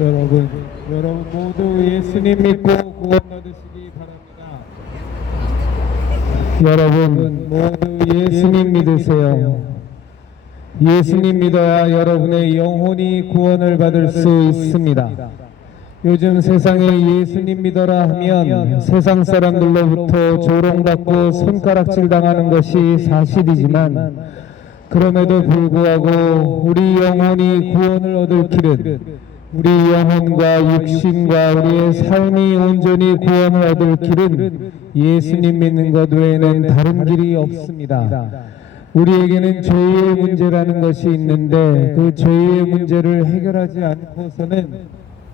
여러분 모두 예수님 믿고 구원 얻으시기 바랍니다. 여러분 모두 예수님 믿으세요. 예수님 믿어야 여러분의 영혼이 구원을 받을 수 있습니다. 요즘 세상에 예수님 믿어라 하면 세상 사람들로부터 조롱받고 손가락질 당하는 것이 사실이지만, 그럼에도 불구하고 우리 영혼이 구원을 얻을 길은, 우리 영혼과 육신과 우리의 삶이 온전히 구원을 얻을 길은 예수님 믿는 것 외에는 다른 길이 없습니다. 우리에게는 죄의 문제라는 것이 있는데, 그 죄의 문제를 해결하지 않고서는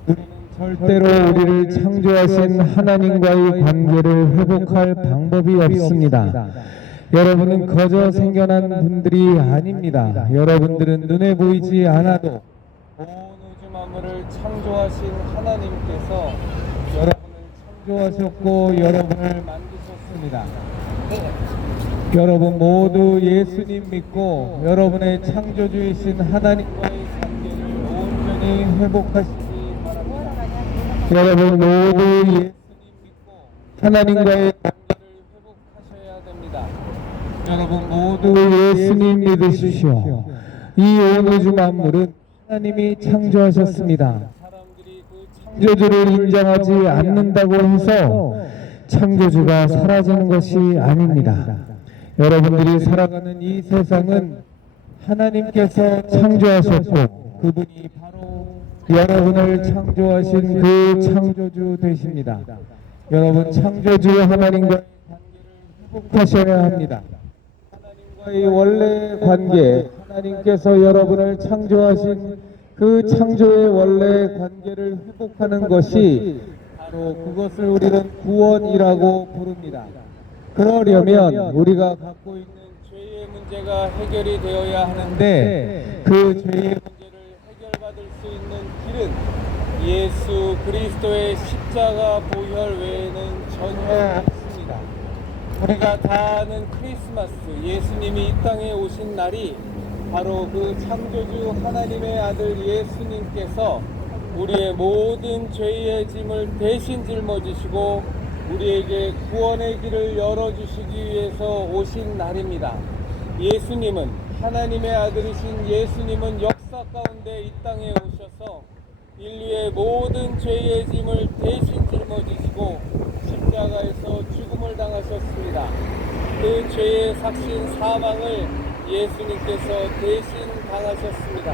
우리는 절대로 우리를 창조하신 하나님과의 관계를 회복할 방법이 없습니다. 여러분은 거저 생겨난 분들이 아닙니다. 여러분들은 눈에 보이지 않아도 온 우주 만물을 창조하신 하나님께서 여러분을 창조하셨고 여러분을 만드셨습니다. 여러분 모두 예수님 믿고 여러분의 창조주이신 하나님과의 관계를 온전히 회복하시기 바랍니다. 여러분 모두 예수님 믿고 하나님과의 관계를 회복하셔야 됩니다. 여러분 모두 예수님 믿으십시오. 이 온 우주 만물은 하나님이 창조하셨습니다. 사람들이 그 창조주를 인정하지 않는다고 해서 창조주가 사라지는 것이 아닙니다. 여러분들이 살아가는 이 세상은 하나님께서 창조하셨고 그분이 바로 여러분을 창조하신 그 창조주 되십니다. 여러분 창조주 하나님과의 관계를 회복하셔야 합니다. 하나님과의 원래 관계, 하나님께서 여러분을 창조하신 그 창조의 원래 관계를 회복하는 것이 바로 그것을 우리는 구원이라고 부릅니다. 그러려면 우리가 갖고 있는 죄의 문제가 해결이 되어야 하는데, 그 죄의 문제를 해결받을 수 있는 길은 예수 그리스도의 십자가 보혈 외에는 전혀 없습니다. 우리가 다 아는 크리스마스, 예수님이 이 땅에 오신 날이 바로 그 창조주 하나님의 아들 예수님께서 우리의 모든 죄의 짐을 대신 짊어지시고 우리에게 구원의 길을 열어주시기 위해서 오신 날입니다. 예수님은, 하나님의 아들이신 예수님은 역사 가운데 이 땅에 오셔서 인류의 모든 죄의 짐을 대신 짊어지시고 십자가에서 죽음을 당하셨습니다. 그 죄의 삭신 사망을 예수님께서 대신 당하셨습니다.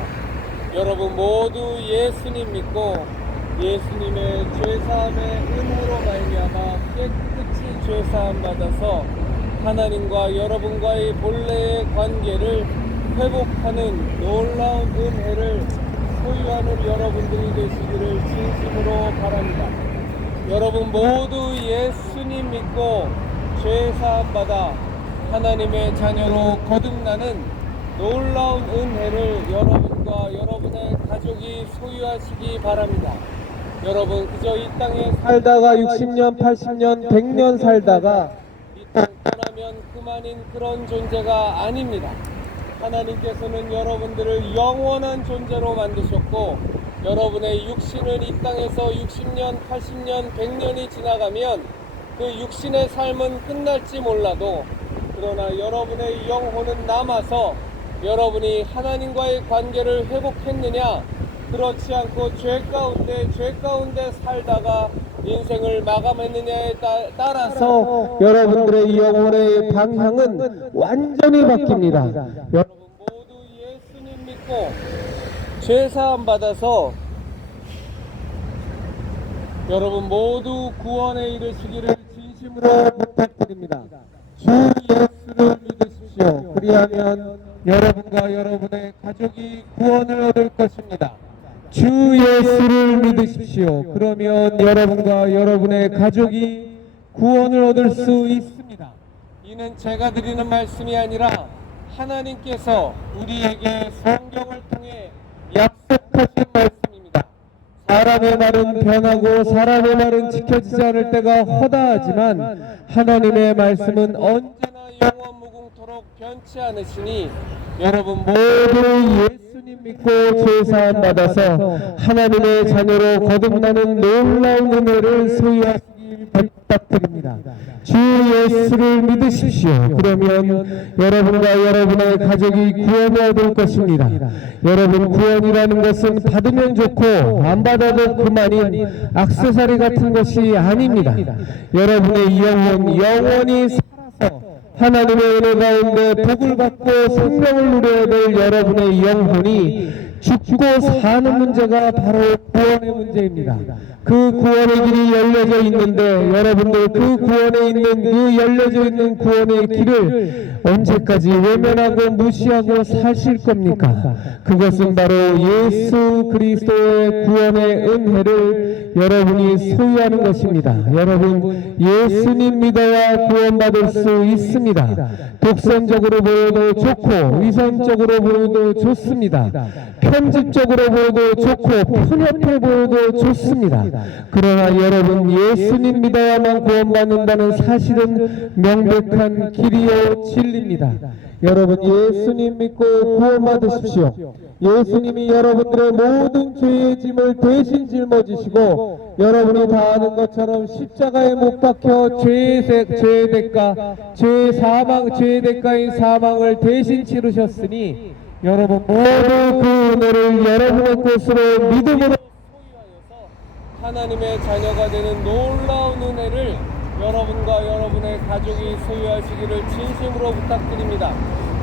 여러분 모두 예수님 믿고 예수님의 죄사함의 은혜로 말미암아 깨끗이 죄사함 받아서 하나님과 여러분과의 본래의 관계를 회복하는 놀라운 은혜를 소유하는 여러분들이 되시기를 진심으로 바랍니다. 여러분 모두 예수님 믿고 죄사함 받아 하나님의 자녀로 거듭나는 놀라운 은혜를 여러분과 여러분의 가족이 소유하시기 바랍니다. 여러분 그저 이 땅에 살다가 60년, 80년, 100년 살다가 이 땅 떠나면 그만인 그런 존재가 아닙니다. 하나님께서는 여러분들을 영원한 존재로 만드셨고 여러분의 육신은 이 땅에서 60년, 80년, 100년이 지나가면 그 육신의 삶은 끝날지 몰라도, 그러나 여러분의 영혼은 남아서 여러분이 하나님과의 관계를 회복했느냐, 그렇지 않고 죄 가운데 살다가 인생을 마감했느냐에 따라서 여러분들의 영혼의 방향은 완전히 바뀝니다. 여러분 모두 예수님 믿고 죄사함 받아서 여러분 모두 구원에 이르시기를 진심으로 부탁드립니다. 주 예수를 믿으십시오. 그리하면 여러분과 여러분의 가족이 구원을 얻을 것입니다. 주 예수를 믿으십시오. 그러면 여러분과 여러분의 가족이 구원을 얻을 수 있습니다. 이는 제가 드리는 말씀이 아니라 하나님께서 우리에게 성경을 통해 약속하신 말씀입니다. 사람의 말은 변하고 사람의 말은 지켜지지 않을 때가 허다하지만 하나님의 말씀은 언제나 영원 무궁토록 변치 않으시니 여러분 모두 예수님 믿고 죄 사함 받아서 하나님의 자녀로 거듭나는 놀라운 은혜를 소유하시길 부탁드립니다. 주 예수를 믿으십시오. 그러면 여러분과 여러분의 가족이 구원을 얻을 것입니다. 여러분, 구원이라는 것은 받으면 좋고 안 받아도 그만인 액세서리 같은 것이 아닙니다. 여러분의 영혼이 살아서 하나님의 은혜 가운데 복을 받고 생명을 누려야 될 여러분의 영혼이 죽고 사는 문제가 바로 구원의 문제입니다. 그 구원의 길이 열려져 있는데 여러분들 그 구원에 있는 그 열려져 있는 구원의 길을 언제까지 외면하고 무시하고 사실 겁니까? 그것은 바로 예수 그리스도의 구원의 은혜를 여러분이 소유하는 것입니다. 여러분, 예수님 믿어야 구원받을 수 있습니다. 독선적으로 보여도 좋고 위선적으로 보여도 좋습니다. 편집적으로 보여도 좋고 편협해 보여도 좋습니다. 그러나 여러분, 예수님 믿어야만 구원받는다는 사실은 명백한 길이요 진리입니다. 여러분, 예수님 믿고 구원받으십시오. 예수님이 여러분들의 모든 죄의 짐을 대신 짊어지시고 여러분이 다 아는 것처럼 십자가에 못 박혀 죄의 대가, 죄의 대가인 사망을 대신 치르셨으니 여러분 모두 그 은혜를 여러분의 것으로 믿음으로 소유하여서 하나님의 자녀가 되는 놀라운 은혜를 여러분과 여러분의 가족이 소유하시기를 진심으로 부탁드립니다.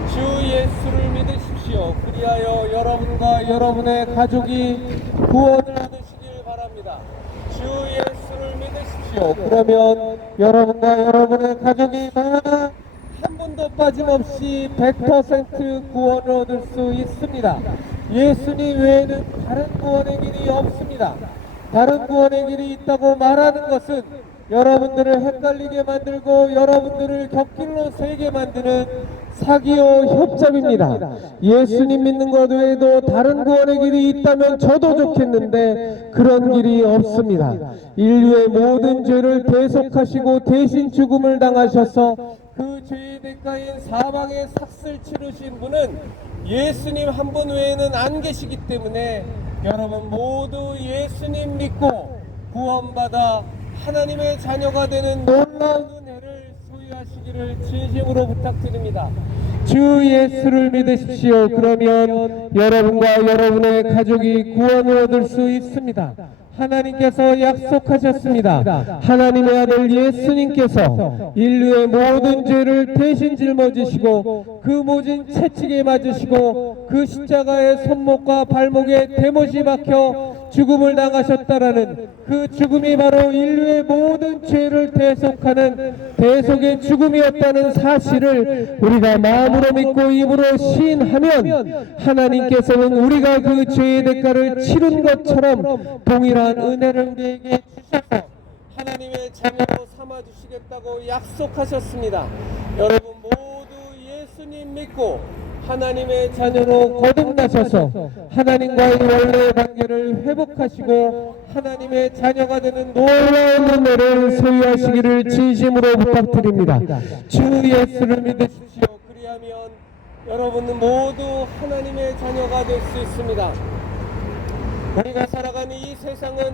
주 예수를 믿으십시오. 그리하여 여러분과 여러분의 가족이 구원을 얻으시길 바랍니다. 주 예수를 믿으십시오. 그러면 여러분과 여러분의 가족이 모두 한 분도 빠짐없이 100% 구원을 얻을 수 있습니다. 예수님 외에는 다른 구원의 길이 없습니다. 다른 구원의 길이 있다고 말하는 것은 여러분들을 헷갈리게 만들고 여러분들을 곁길로 세게 만드는 사기요 협잡입니다. 예수님 믿는 것 외에도 다른 구원의 길이 있다면 저도 좋겠는데 그런 길이 없습니다. 인류의 모든 죄를 대속하시고 대신 죽음을 당하셔서 그 죄의 대가인 사망의 삭슬 치르신 분은 예수님 한 분 외에는 안 계시기 때문에 여러분 모두 예수님 믿고 구원받아 하나님의 자녀가 되는 놀라운 은혜를 소유하시기를 진심으로 부탁드립니다. 주 예수를 믿으십시오. 그러면 여러분과 여러분의 가족이 구원을 얻을 수 있습니다. 하나님께서 약속하셨습니다. 하나님의 아들 예수님께서 인류의 모든 죄를 대신 짊어지시고 그 모진 채찍에 맞으시고 그 십자가의 손목과 발목에 대못이 박혀 죽음을 당하셨다라는 그 죽음이 바로 인류의 모든 죄를 대속하는 대속의 죽음이었다는 사실을 우리가 마음으로 믿고 입으로 시인하면 하나님께서는 우리가 그 죄의 대가를 치른 것처럼 동일한 은혜를 우리에게 주셔서 하나님의 자녀로 삼아주시겠다고 약속하셨습니다. 여러분 모두 예수님 믿고 하나님의 자녀로 거듭나셔서 하나님과의 원래의 관계를 회복하시고 하나님의 자녀가 되는 놀라운 은혜를 소유하시기를 진심으로 부탁드립니다. 주 예수를 믿으십시오. 그리하면 여러분은 모두 하나님의 자녀가 될 수 있습니다. 우리가 살아가는 이 세상은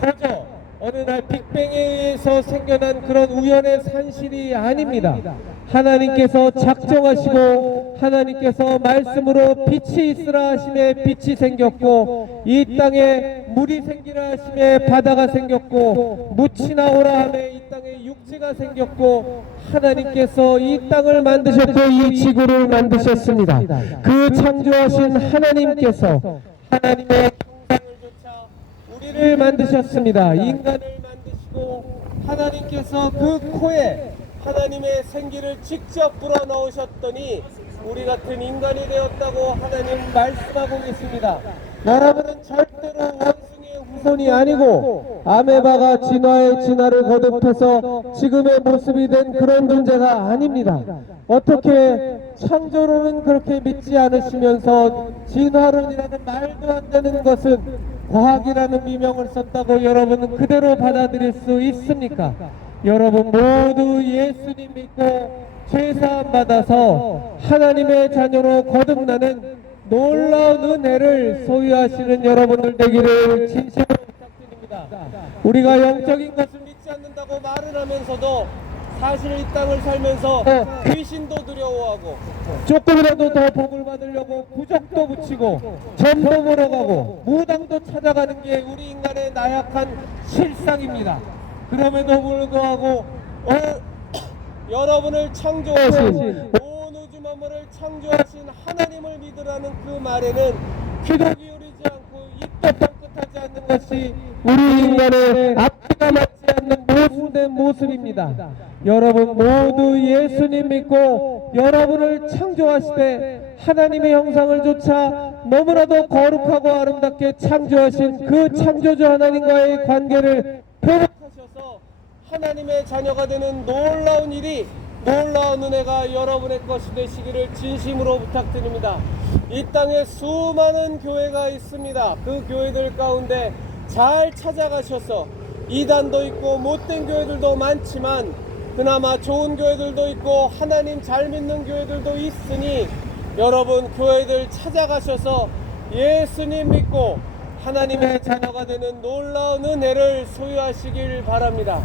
그저 어느 날 빅뱅에 의해서 생겨난 그런 우연의 산실이 아닙니다. 하나님께서 작정하시고 하나님께서 말씀으로 빛이 있으라 하심에 빛이 생겼고 이 땅에 물이 생기라 하심에 바다가 생겼고 묻이 나오라 하심에 이 땅에 육지가 생겼고 하나님께서 이 땅을 만드셨고 이 지구를 만드셨습니다. 그 창조하신 하나님께서 하나님의 우리를 만드셨습니다. 인간을 만드시고 하나님께서 그 코에 하나님의 생기를 직접 불어넣으셨더니 우리 같은 인간이 되었다고 하나님 말씀하고 계십니다. 여러분은 절대로 원숭이의 후손이 아니고 아메바가 진화의 진화를 거듭해서 지금의 모습이 된 그런 존재가 아닙니다. 어떻게 창조론은 그렇게 믿지 않으시면서 진화론이라는 말도 안 되는 것은 과학이라는 미명을 썼다고 여러분은 그대로 받아들일 수 있습니까? 여러분 모두 예수님 믿고 죄사함 받아서 하나님의 자녀로 거듭나는 놀라운 은혜를 소유하시는 여러분들 되기를 진심으로 부탁드립니다. 우리가 영적인 것을 믿지 않는다고 말을 하면서도 사실 이 땅을 살면서 귀신도 두려워하고 조금이라도 더 복을 받으려고 부적도 붙이고 점도 몰아가고 무당도 찾아가는 게 우리 인간의 나약한 실상입니다. 그럼에도 불구하고 여러분을 창조하신 온 우주 만물을 창조하신 하나님을 믿으라는 그 말에는 귀도 기울이지 않고 입도 뻥끗하지 않는 것이 우리 인간의 앞뒤가 맞지 않는 모순된 모습입니다. 여러분 모두 예수님 믿고 여러분을 창조하시되 하나님의 형상을 조차 너무나도 거룩하고 아름답게 창조하신 그 창조주 하나님과의 관계를 회복하셔서 하나님의 자녀가 되는 놀라운 일이, 놀라운 은혜가 여러분의 것이 되시기를 진심으로 부탁드립니다. 이 땅에 수많은 교회가 있습니다. 그 교회들 가운데 잘 찾아가셔서 이단도 있고 못된 교회들도 많지만 그나마 좋은 교회들도 있고 하나님 잘 믿는 교회들도 있으니 여러분 교회들 찾아가셔서 예수님 믿고 하나님의 자녀가 되는 놀라운 은혜를 소유하시길 바랍니다.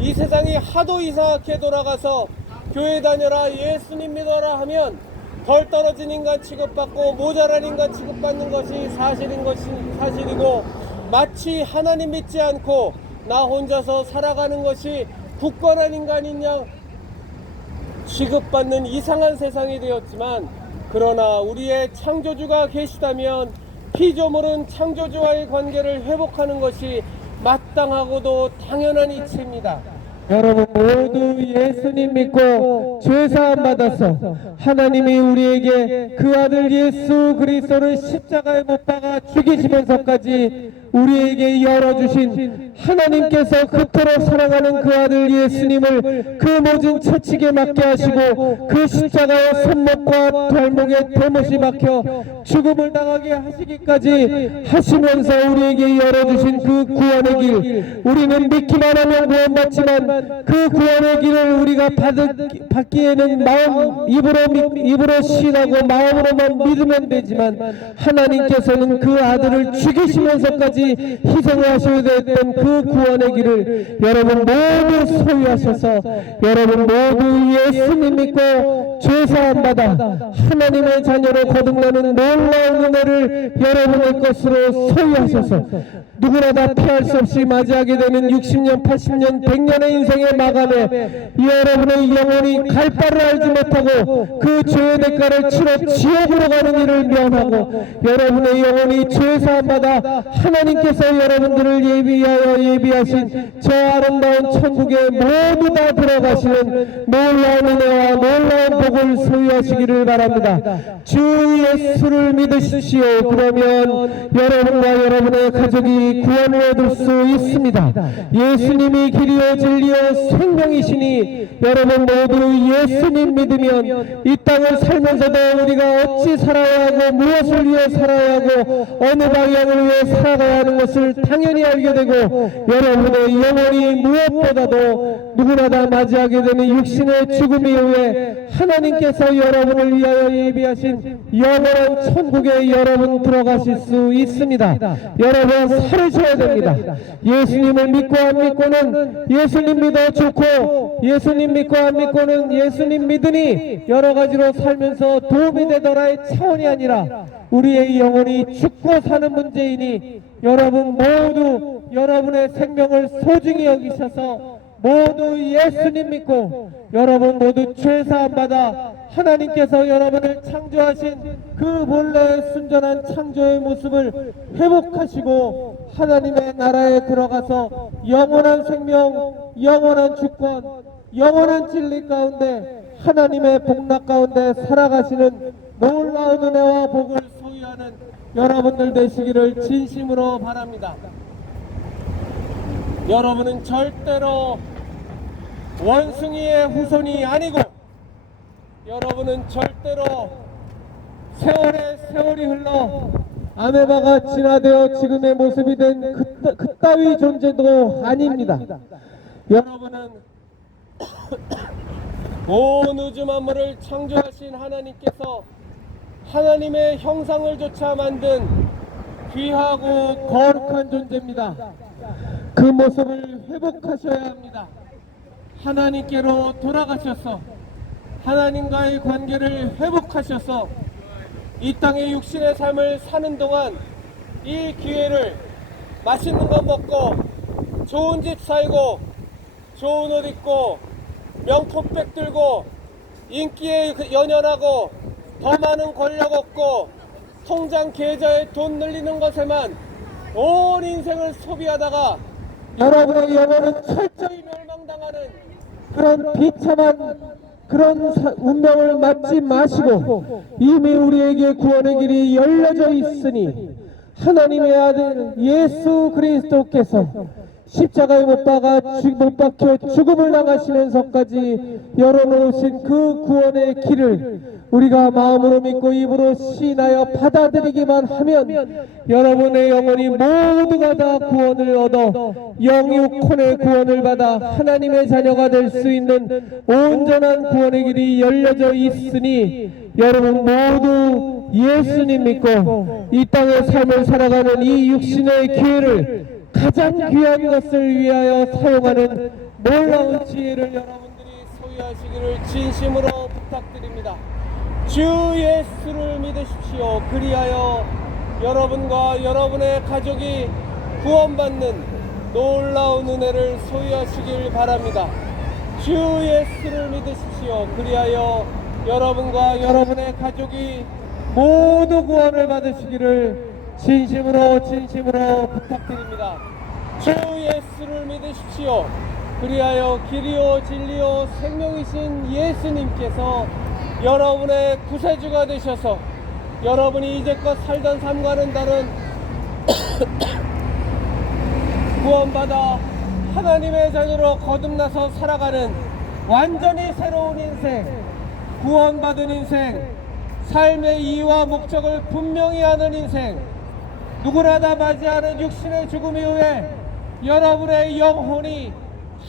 이 세상이 하도 이상하게 돌아가서 교회 다녀라 예수님 믿어라 하면 덜 떨어진 인간 취급받고 모자란 인간 취급받는 것이 사실이고 마치 하나님 믿지 않고 나 혼자서 살아가는 것이 굳건한 인간인 양 취급받는 이상한 세상이 되었지만, 그러나 우리의 창조주가 계시다면 피조물은 창조주와의 관계를 회복하는 것이 마땅하고도 당연한 이치입니다. 여러분 모두 예수님 믿고 죄사함 받아서 하나님이 우리에게 그 아들 예수 그리스도를 십자가에 못 박아 죽이시면서까지 우리에게 열어주신 하나님께서 그토록 사랑하는 그 아들 예수님을 그 모진 채찍에 맞게 하시고 그 십자가의 손목과 발목에 대못이 박혀 죽음을 당하게 하시기까지 하시면서 우리에게 열어주신 그 구원의 길, 우리는 믿기만 하면 구원받지만 그 구원의 길을 우리가 받기에는 마음 입으로 시인하고 마음으로만 믿으면 되지만 하나님께서는 그 아들을 죽이시면서까지 희생을 하셔야 됐던 그 구원의 길을 여러분 모두 소유하셔서 여러분 모두 예수님 믿고 죄사함 받아 하나님의 자녀로 거듭나는 놀라운 은혜를 여러분의 것으로 소유하셔서 누구나 다 피할 수 없이 맞이하게 되는 60년, 80년, 100년의 인생의 마감에 여러분의 영혼이 갈 바를 알지 못하고 그 죄의 대가를 치러 지옥으로 가는 일을 면하고 여러분의 영혼이 죄사함 받아 하나님께서 여러분들을 예비하신 저 아름다운 천국에 모두 다 들어가시는 놀라운 은혜와 놀라운 복을 소유하시기를 바랍니다. 주 예수를 믿으십시오. 그러면 여러분과 여러분의 가족이 구원을 얻을 수 있습니다. 예수님이 길이요 진리요 생명이시니 여러분 모두 예수님 믿으면 이 땅을 살면서도 우리가 어찌 살아야 하고 무엇을 위해 살아야 하고 어느 방향을 위해 살아가야 하는 것을 당연히 알게 되고 여러분의 영혼이 무엇보다도 누구나 다 맞이하게 되는 육신의 죽음 이후에 하나님께서 여러분을 위하여 예비하신 영원한 천국에 여러분 들어가실 수 있습니다. 여러분 살으셔야 됩니다. 예수님을 믿고 안 믿고는 예수님 믿어 좋고 예수님 믿고 안 믿고는 예수님 믿으니 여러 가지로 살면서 도움이 되더라의 차원이 아니라 우리의 영혼이 죽고 사는 문제이니 여러분 모두 여러분의 생명을 소중히 여기셔서 모두 예수님 믿고 여러분 모두 죄사함 받아 하나님께서 여러분을 창조하신 그 본래의 순전한 창조의 모습을 회복하시고 하나님의 나라에 들어가서 영원한 생명, 영원한 주권, 영원한 진리 가운데 하나님의 복락 가운데 살아가시는 놀라운 은혜와 복을 소유하는 여러분들 되시기를 진심으로 바랍니다. 여러분은 절대로 원숭이의 후손이 아니고 여러분은 절대로 세월이 흘러 아메바가 진화되어 지금의 모습이 된 그따위 존재도 아닙니다. 여러분은 온 우주 만물을 창조하신 하나님께서 하나님의 형상을 조차 만든 귀하고 거룩한 존재입니다. 그 모습을 회복하셔야 합니다. 하나님께로 돌아가셔서 하나님과의 관계를 회복하셔서 이 땅의 육신의 삶을 사는 동안 이 기회를 맛있는 거 먹고 좋은 집 살고 좋은 옷 입고 명품백 들고 인기에 연연하고 더 많은 권력 얻고 통장 계좌에 돈 늘리는 것에만 온 인생을 소비하다가 여러분의 영혼은 철저히 멸망당하는 그런 비참한 그런 운명을 맞지 마시고 이미 우리에게 구원의 길이 열려져 있으니 하나님의 아들 예수 그리스도께서 십자가에 못 박혀 죽음을 당하시면서까지 열어놓으신 그 구원의 길을 우리가 마음으로 믿고 입으로 시인하여 받아들이기만 하면 여러분의 영혼이 모두가 다 구원을 얻어 영육혼의 구원을 받아 하나님의 자녀가 될 수 있는 온전한 구원의 길이 열려져 있으니 여러분 모두 예수님 믿고 이 땅의 삶을 살아가는 이 육신의 기회를 가장 귀한 것을 위하여 사용하는 놀라운 지혜를 여러분들이 소유하시기를 진심으로 부탁드립니다. 주 예수를 믿으십시오. 그리하여 여러분과 여러분의 가족이 구원받는 놀라운 은혜를 소유하시길 바랍니다. 주 예수를 믿으십시오. 그리하여 여러분과 여러분의 가족이 모두 구원을 받으시기를 진심으로 부탁드립니다. 주 예수를 믿으십시오. 그리하여 길이요 진리요 생명이신 예수님께서 여러분의 구세주가 되셔서 여러분이 이제껏 살던 삶과는 다른 구원받아 하나님의 자녀로 거듭나서 살아가는 완전히 새로운 인생, 구원받은 인생, 삶의 이유와 목적을 분명히 아는 인생, 누구나 다 맞이하는 육신의 죽음 이후에 여러분의 영혼이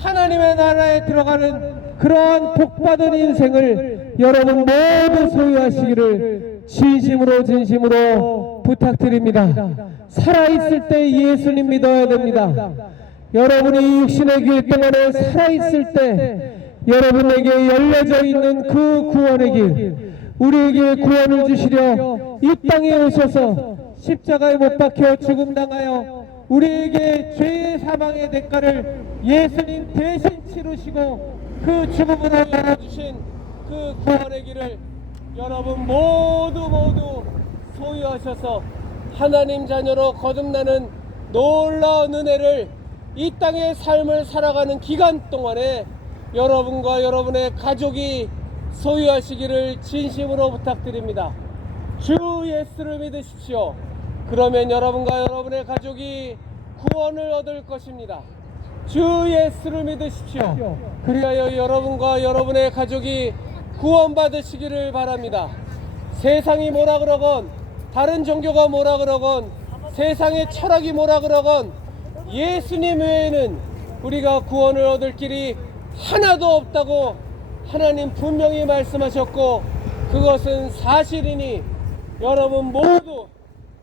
하나님의 나라에 들어가는 그러한 복받은 인생을 여러분 모두 소유하시기를 진심으로 부탁드립니다. 살아있을 때 예수님 믿어야 됩니다. 여러분이 육신의 길 동안에 살아있을 때 여러분에게 열려져 있는 그 구원의 길, 우리에게 구원을 주시려 이 땅에 오셔서 십자가에 못 박혀 죽음당하여 우리에게 죄의 사망의 대가를 예수님 대신 치르시고 그 죽음으로 열어주신 그 구원의 길을 여러분 모두 소유하셔서 하나님 자녀로 거듭나는 놀라운 은혜를 이 땅의 삶을 살아가는 기간 동안에 여러분과 여러분의 가족이 소유하시기를 진심으로 부탁드립니다. 주 예수를 믿으십시오. 그러면 여러분과 여러분의 가족이 구원을 얻을 것입니다. 주 예수를 믿으십시오. 그리하여 여러분과 여러분의 가족이 구원받으시기를 바랍니다. 세상이 뭐라 그러건 다른 종교가 뭐라 그러건 세상의 철학이 뭐라 그러건 예수님 외에는 우리가 구원을 얻을 길이 하나도 없다고 하나님 분명히 말씀하셨고 그것은 사실이니 여러분 모두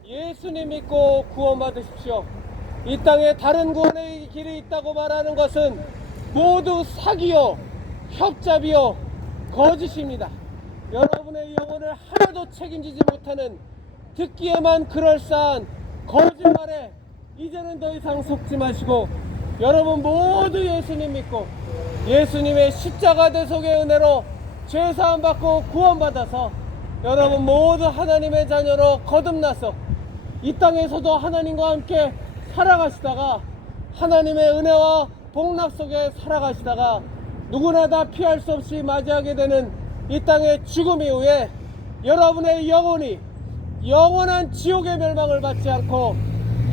예수님 믿고 구원받으십시오. 이 땅에 다른 구원의 길이 있다고 말하는 것은 모두 사기요 협잡이요 거짓입니다. 여러분의 영혼을 하나도 책임지지 못하는 듣기에만 그럴싸한 거짓말에 이제는 더 이상 속지 마시고 여러분 모두 예수님 믿고 예수님의 십자가 대속의 은혜로 죄사함 받고 구원받아서 여러분 모두 하나님의 자녀로 거듭나서 이 땅에서도 하나님과 함께 살아가시다가 하나님의 은혜와 복락 속에 살아가시다가 누구나 다 피할 수 없이 맞이하게 되는 이 땅의 죽음 이후에 여러분의 영혼이 영원한 지옥의 멸망을 받지 않고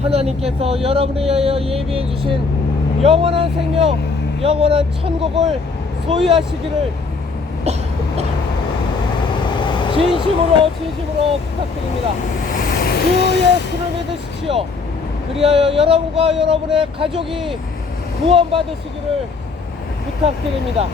하나님께서 여러분에 의하여 예비해 주신 영원한 생명, 영원한 천국을 소유하시기를 진심으로 부탁드립니다. 주 예수를 믿으십시오. 그리하여 여러분과 여러분의 가족이 구원받으시기를 부탁드립니다.